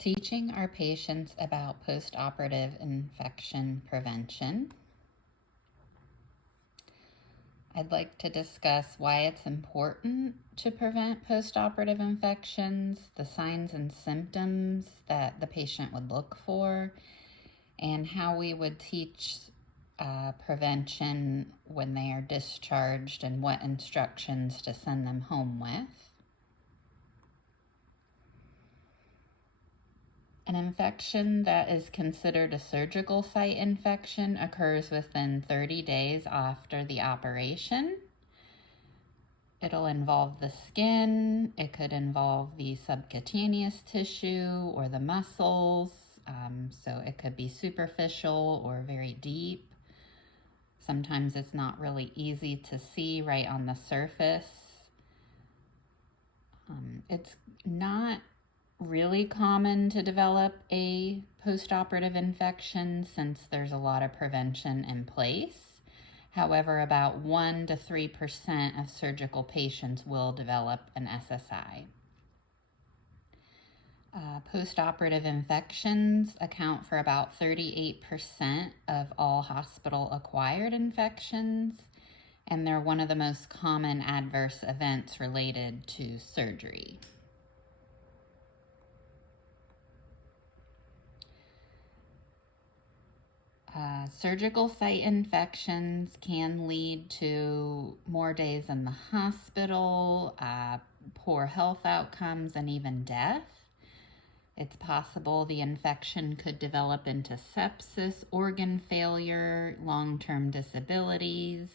Teaching our patients about post-operative infection prevention. I'd like to discuss why it's important to prevent post-operative infections, the signs and symptoms that the patient would look for, and how we would teach prevention when they are discharged and what instructions to send them home with. An infection that is considered a surgical site infection occurs within 30 days after the operation. It'll involve the skin, it could involve the subcutaneous tissue or the muscles, so it could be superficial or very deep. Sometimes it's not really easy to see right on the surface. It's not really common to develop a post-operative infection since there's a lot of prevention in place. However, about 1 to 3% of surgical patients will develop an SSI. Post-operative infections account for about 38% of all hospital-acquired infections, and they're one of the most common adverse events related to surgery. Surgical site infections can lead to more days in the hospital, poor health outcomes, and even death. It's possible the infection could develop into sepsis, organ failure, long-term disabilities.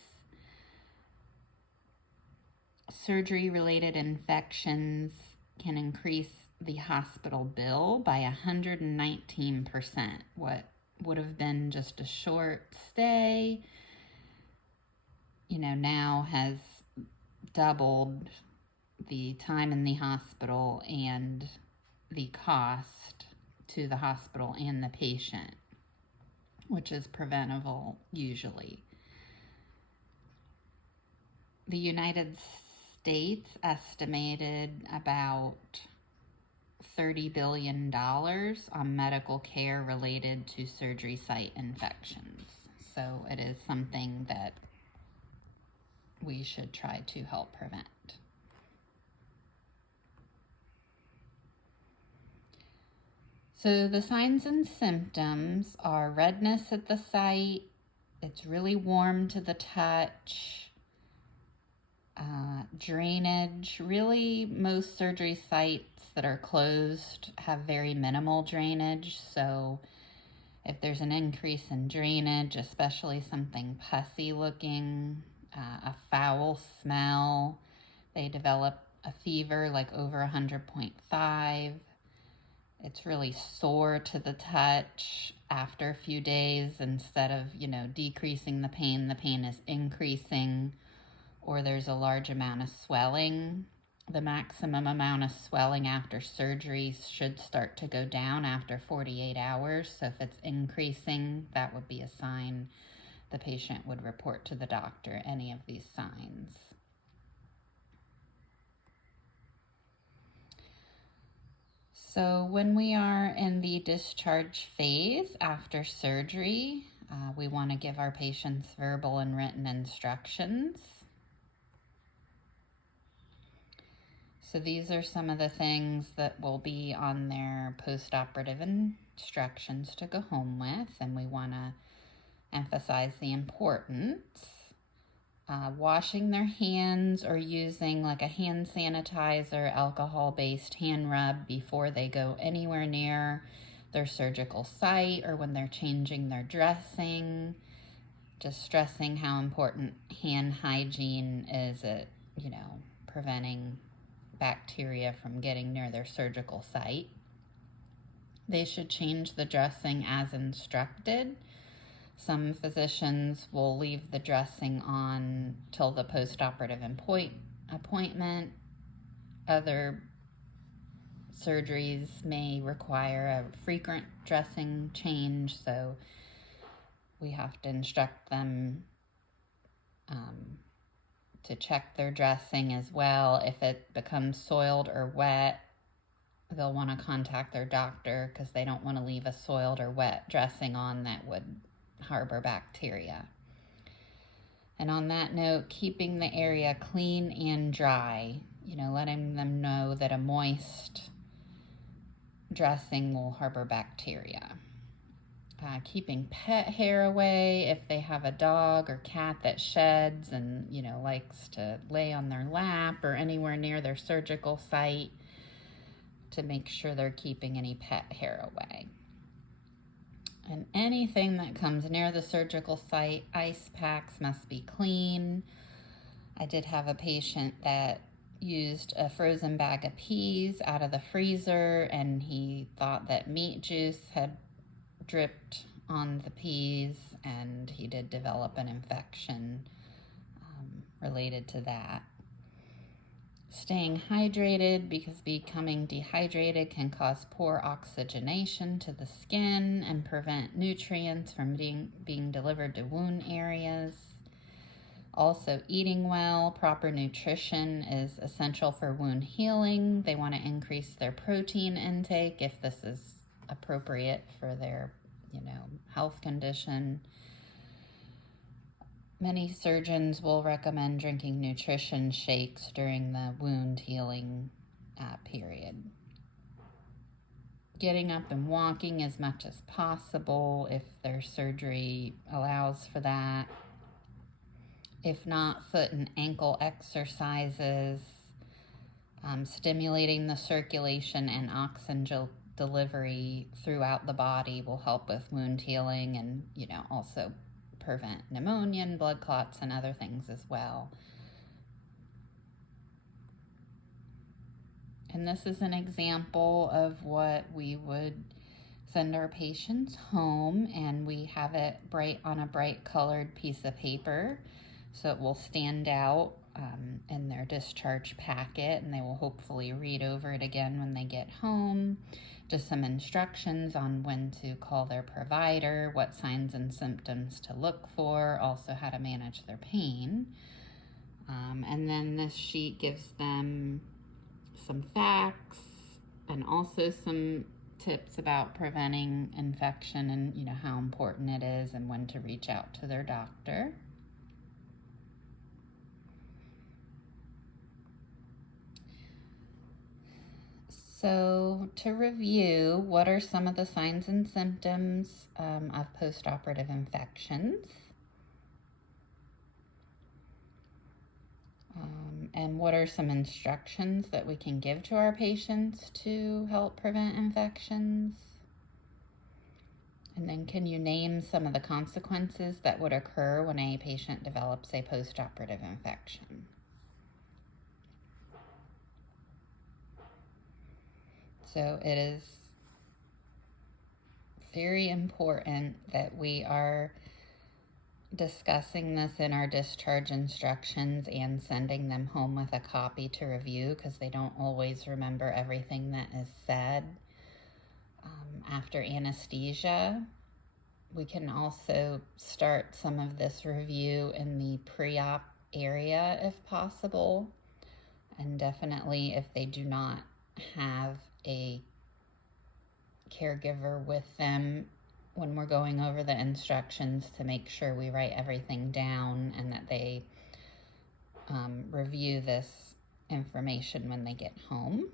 Surgery-related infections can increase the hospital bill by 119%. What would have been just a short stay, now has doubled the time in the hospital and the cost to the hospital and the patient, which is preventable usually. The United States estimated about $30 billion on medical care related to surgery site infections. So it is something that we should try to help prevent. So the signs and symptoms are redness at the site, it's really warm to the touch, drainage. Really, most surgery sites that are closed have very minimal drainage, so if there's an increase in drainage, especially something pussy looking, a foul smell, they develop a fever like over 100.5. It's really sore to the touch after a few days. Instead of, decreasing the pain is increasing, or there's a large amount of swelling. The maximum amount of swelling after surgery should start to go down after 48 hours. So if it's increasing, that would be a sign the patient would report to the doctor any of these signs. So when we are in the discharge phase after surgery, we want to give our patients verbal and written instructions. So these are some of the things that will be on their post-operative instructions to go home with, and we want to emphasize the importance. Washing their hands or using like a hand sanitizer, alcohol-based hand rub before they go anywhere near their surgical site or when they're changing their dressing. Just stressing how important hand hygiene is at, preventing bacteria from getting near their surgical site. They should change the dressing as instructed. Some physicians will leave the dressing on till the post-operative appointment. Other surgeries may require a frequent dressing change, so we have to instruct them to check their dressing as well. If it becomes soiled or wet, they'll want to contact their doctor because they don't want to leave a soiled or wet dressing on that would harbor bacteria. And on that note, keeping the area clean and dry, letting them know that a moist dressing will harbor bacteria. Keeping pet hair away if they have a dog or cat that sheds and, likes to lay on their lap or anywhere near their surgical site, to make sure they're keeping any pet hair away. And anything that comes near the surgical site, ice packs must be clean. I did have a patient that used a frozen bag of peas out of the freezer, and he thought that meat juice had dripped on the peas, and he did develop an infection related to that. Staying hydrated, because becoming dehydrated can cause poor oxygenation to the skin and prevent nutrients from being delivered to wound areas. Also, eating well, proper nutrition is essential for wound healing. They want to increase their protein intake if this is appropriate for their, health condition. Many surgeons will recommend drinking nutrition shakes during the wound healing period. Getting up and walking as much as possible if their surgery allows for that. If not, foot and ankle exercises, stimulating the circulation and oxygen delivery throughout the body will help with wound healing and, also prevent pneumonia and blood clots and other things as well. And this is an example of what we would send our patients home, and we have it on a bright colored piece of paper so it will stand out in their discharge packet, and they will hopefully read over it again when they get home. Just some instructions on when to call their provider, what signs and symptoms to look for, also how to manage their pain. And then this sheet gives them some facts and also some tips about preventing infection and, how important it is and when to reach out to their doctor. So to review, what are some of the signs and symptoms of postoperative infections? And what are some instructions that we can give to our patients to help prevent infections? And then can you name some of the consequences that would occur when a patient develops a postoperative infection? So it is very important that we are discussing this in our discharge instructions and sending them home with a copy to review, because they don't always remember everything that is said. After anesthesia, we can also start some of this review in the pre-op area if possible, and definitely if they do not have a caregiver with them when we're going over the instructions, to make sure we write everything down and that they review this information when they get home.